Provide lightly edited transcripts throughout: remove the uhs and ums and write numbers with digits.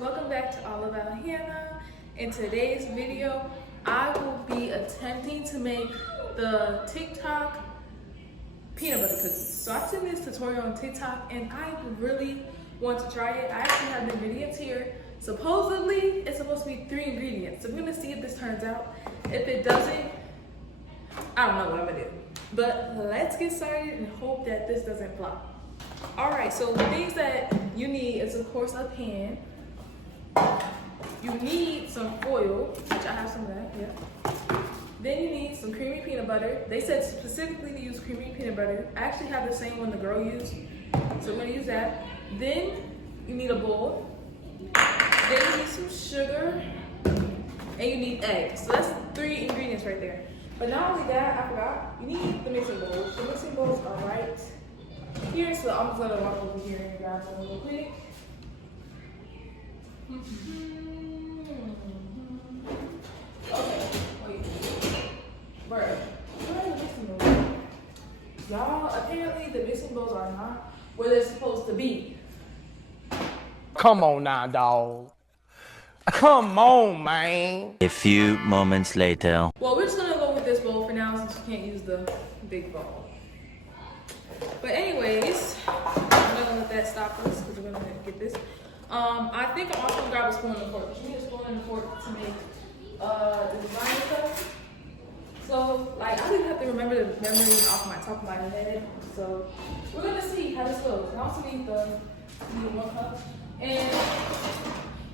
welcome back to All About Hannah. In today's video, I will be attempting to make the TikTok peanut butter cookies. So I've seen this tutorial on TikTok and I really want to try it. I actually have the ingredients here. Supposedly, it's supposed to be 3 ingredients. So we're gonna see if this turns out. If it doesn't, I don't know what I'm gonna do. But let's get started and hope that this doesn't flop. All right, so the things that you need is of course a pan. You need some foil, which I have some of that, yeah. Then you need some creamy peanut butter. They said specifically to use creamy peanut butter. I actually have the same one the girl used, so I'm gonna use that. Then you need a bowl. Then you need some sugar, and you need eggs. So that's 3 ingredients right there. But not only that, I forgot, you need the mixing bowls. The mixing bowls are right here, so I'm just gonna walk over here and grab them real quick. Okay, wait. Bruh, where are the mixing bowls? Y'all, apparently the mixing bowls are not where they're supposed to be. Come on now, dog. Come on, man. A few moments later. Well, we're just gonna go with this bowl for now since you can't use the big bowl. But anyways, I'm gonna let that stop us because we're gonna get this. I think I'm also gonna grab a spoon and a fork. You need a spoon and a fork to make the design stuff. So, like, I didn't have to remember the memories off my top of my head. So, we're gonna see how this goes. I also need the 1 cup. And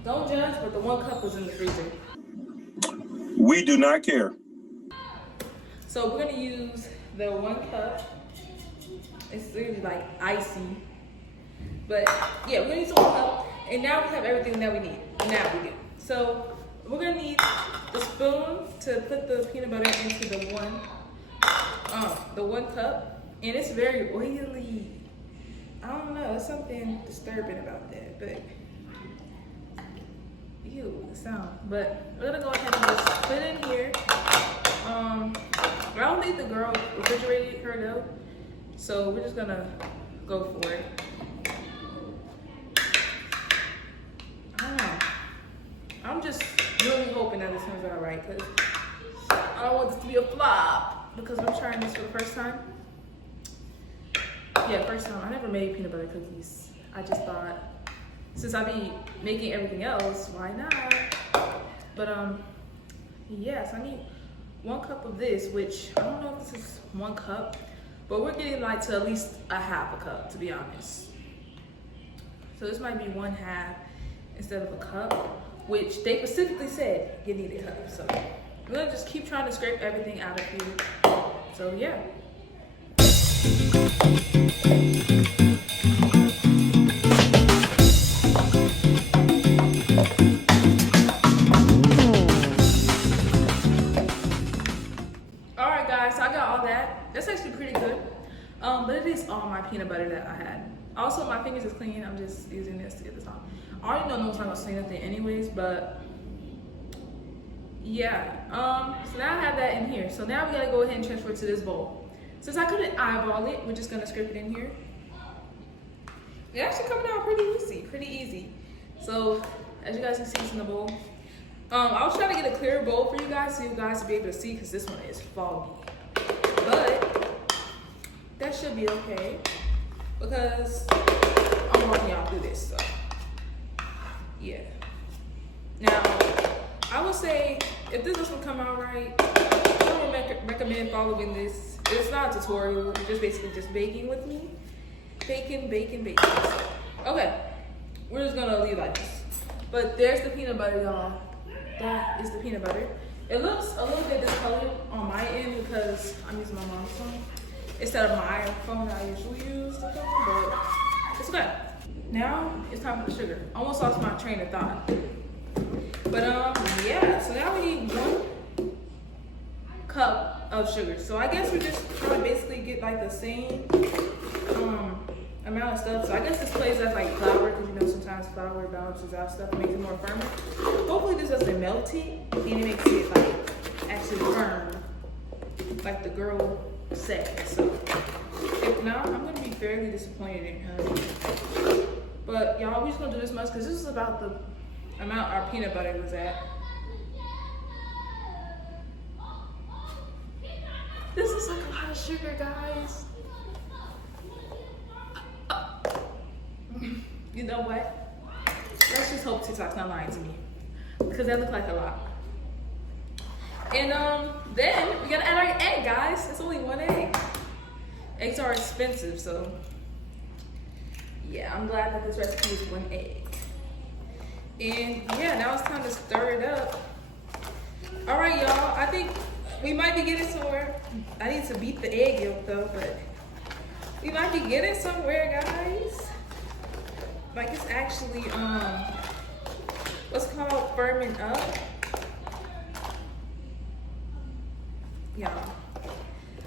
don't judge, but the 1 cup was in the freezer. We do not care. So, we're gonna use the 1 cup. It's really like icy. But yeah, we're gonna use the 1 cup. And now we have everything that we need. Now we do. So we're gonna need the spoon to put the peanut butter into the one cup. And it's very oily. I don't know, there's something disturbing about that, but ew, the sound. But we're gonna go ahead and just put it in here. I don't think the girl refrigerated her dough. So we're just gonna go for it. I don't know. I'm just really hoping that this turns out right because I don't want this to be a flop because I'm trying this for the first time. Yeah, first time. I never made peanut butter cookies. I just thought since I be making everything else, why not? But yes, I need 1 cup of this, which I don't know if this is 1 cup. But we're getting like to at least a half a cup, to be honest. So this might be 1/2 instead of a cup, which they specifically said you need a cup. So we're gonna just keep trying to scrape everything out of here. So yeah. All right, guys, so I got all that. That's actually pretty good. But it is all my peanut butter that I had. Also, my fingers is clean. I'm just using this to get this off. I already know no one's not gonna say nothing anyways, but yeah. So now I have that in here. So now we gotta go ahead and transfer it to this bowl. Since I couldn't eyeball it, we're just gonna scrape it in here. It's actually coming out pretty easy. So as you guys can see, it's in the bowl. I was trying to get a clear bowl for you guys so you guys will be able to see because this one is foggy. But that should be okay because I'm walking y'all through this, so yeah. Now, I would say if this doesn't come out right, I would recommend following this. It's not a tutorial, it's just basically just baking with me. Baking. Okay, we're just gonna leave like this. But there's the peanut butter, y'all. That is the peanut butter. It looks a little bit discolored on my end because I'm using my mom's phone instead of my phone that I usually use to film, but it's okay. Now it's time for the sugar. Almost lost my train of thought. But yeah, so now we need 1 cup of sugar. So I guess we're just trying to basically get like the same amount of stuff. So I guess this plays as like flour because you know sometimes flour balances out stuff and makes it more firmer. Hopefully this doesn't melt it and it makes it like actually firm like the girl said. So if not, I'm gonna be fairly disappointed in her. But y'all, we just gonna do this much because this is about the amount our peanut butter was at. This is like a lot of sugar, guys. You know what? Let's just hope TikTok's not lying to me, because that looked like a lot. And then we gotta add our egg, guys. It's only one egg. Eggs are expensive, so yeah, I'm glad that this recipe is one egg. And yeah, now it's time to stir it up. All right, y'all. I think we might be getting somewhere. I need to beat the egg yolk though, but we might be getting somewhere, guys. Like it's actually what's called firming up. Yeah.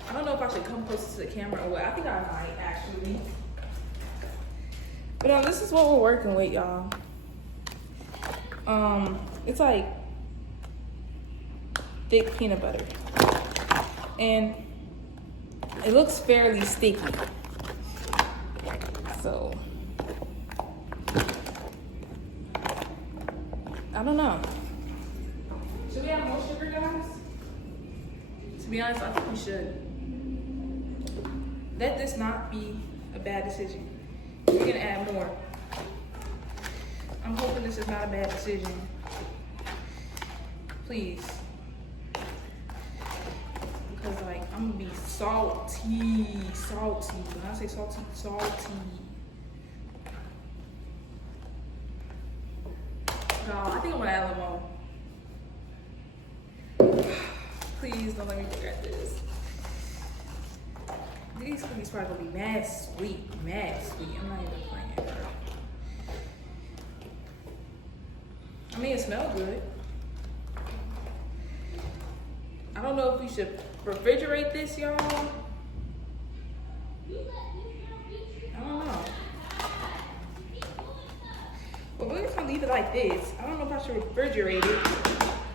I don't know if I should come closer to the camera or what. I think I might actually. But this is what we're working with, y'all. It's like thick peanut butter. And it looks fairly sticky. So I don't know. Should we have more sugar, guys? To be honest, I think we should. Let this not be a bad decision. We're gonna add more. I'm hoping this is not a bad decision. Please. Because like, I'm gonna be salty. When I say salty, salty. No, I think I'm gonna add a little more. Please don't let me regret this. These cookies probably gonna be mad sweet. I'm not even playing, bro. I mean, it smells good. I don't know if we should refrigerate this, y'all. I don't know. But we're just gonna leave it like this. I don't know if I should refrigerate it.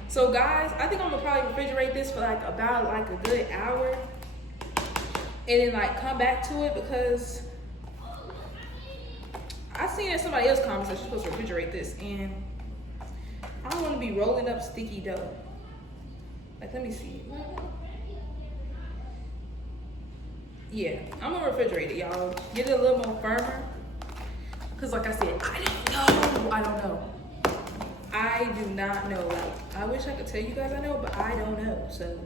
So guys, I think I'm gonna probably refrigerate this for like about like a good hour. And then like come back to it, because I seen in somebody else's comments that you're supposed to refrigerate this, and I don't want to be rolling up sticky dough. Like, let me see. Yeah, I'm gonna refrigerate it, y'all. Get it a little more firmer. Cause like I said, I don't know. I do not know. Like, I wish I could tell you guys I know, but I don't know. So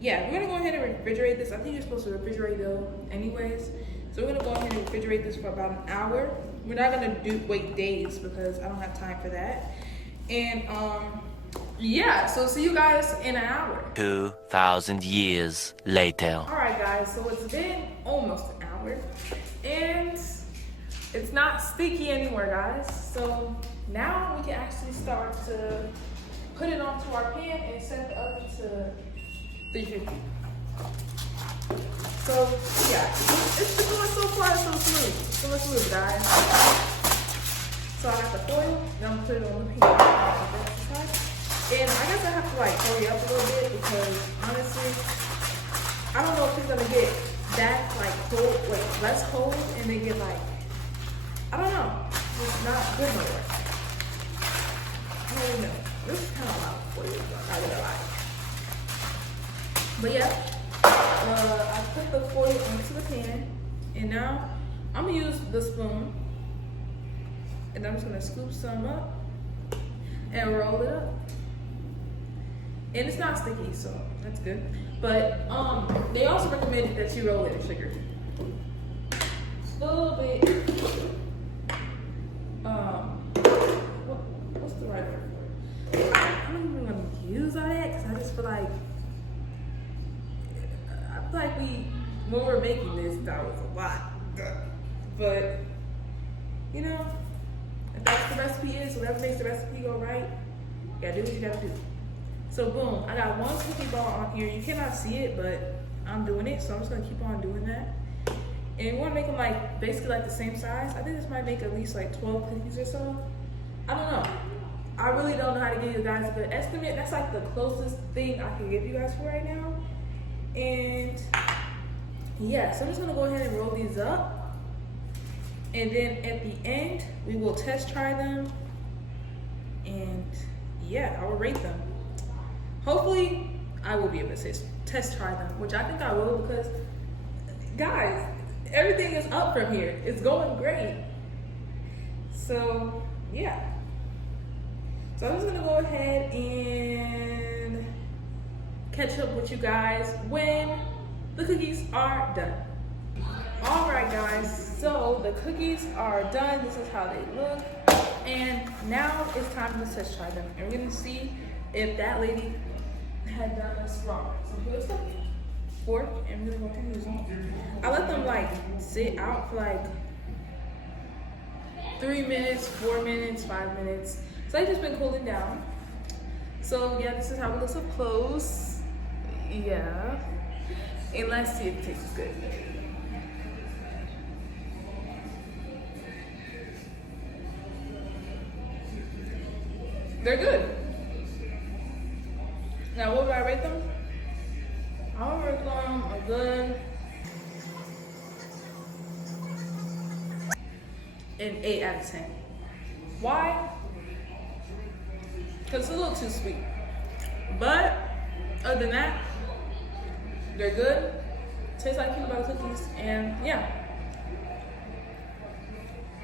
yeah, we're gonna go ahead and refrigerate this. I think you're supposed to refrigerate though anyways. So we're gonna go ahead and refrigerate this for about an hour. We're not gonna wait days because I don't have time for that. And yeah, so see you guys in an hour. 2,000 years later. All right, guys, so it's been almost an hour and it's not sticky anymore, guys. So now we can actually start to put it onto our pan and set the oven to 350. So yeah, it's going so far, so smooth. So let's move, guys. So I got the foil, then I'm gonna put it on the pan. And I guess I have to like hurry up a little bit because honestly, I don't know if it's gonna get that like cold, like less cold, and then get like, I don't know, it's not good no more. I don't even know. This is kind of loud for you, I really like. But yeah, I put the foil onto the pan, and now I'm gonna use the spoon, and I'm just gonna scoop some up and roll it up. And it's not sticky, so that's good. But they also recommended that you roll it in sugar. Just a little bit. What's the right word for it? I don't even want to use all that because I just feel like when we're making this, that was a lot. But you know, if that's the recipe is, whatever makes the recipe go right, you gotta do what you gotta do. So boom, I got one cookie bar on here. You cannot see it, but I'm doing it, so I'm just gonna keep on doing that. And we wanna make them like basically like the same size. I think this might make at least like 12 cookies or so. I don't know. I really don't know how to give you guys a good estimate. That's like the closest thing I can give you guys for right now. And yeah, so I'm just gonna go ahead and roll these up. And then at the end, we will test try them and yeah, I will rate them. Hopefully, I will be able to test try them, which I think I will because, guys, everything is up from here. It's going great. So, yeah. So I'm just gonna go ahead and catch up with you guys when the cookies are done. All right, guys, so the cookies are done. This is how they look. And now it's time to test try them. And we're gonna see if that lady had done us wrong. So here's the fork, and we're gonna go ahead and use them. I let them like sit out for like 3 minutes, 4 minutes, 5 minutes. So they've just been cooling down. So yeah, this is how it looks up close. Yeah. And let's see if it tastes good. They're good. Now, what would I rate them? I would rate them a good 8 out of 10. Why? Because it's a little too sweet. But other than that, they're good. Taste like peanut butter cookies, and yeah.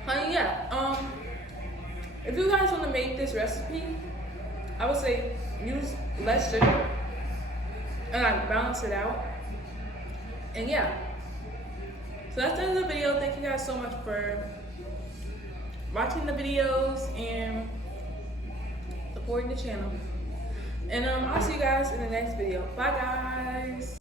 Honey, yeah. If you guys want to make this recipe, I would say use less sugar and like balance it out. And yeah. So that's the end of the video. Thank you guys so much for watching the videos and supporting the channel. And I'll see you guys in the next video. Bye, guys.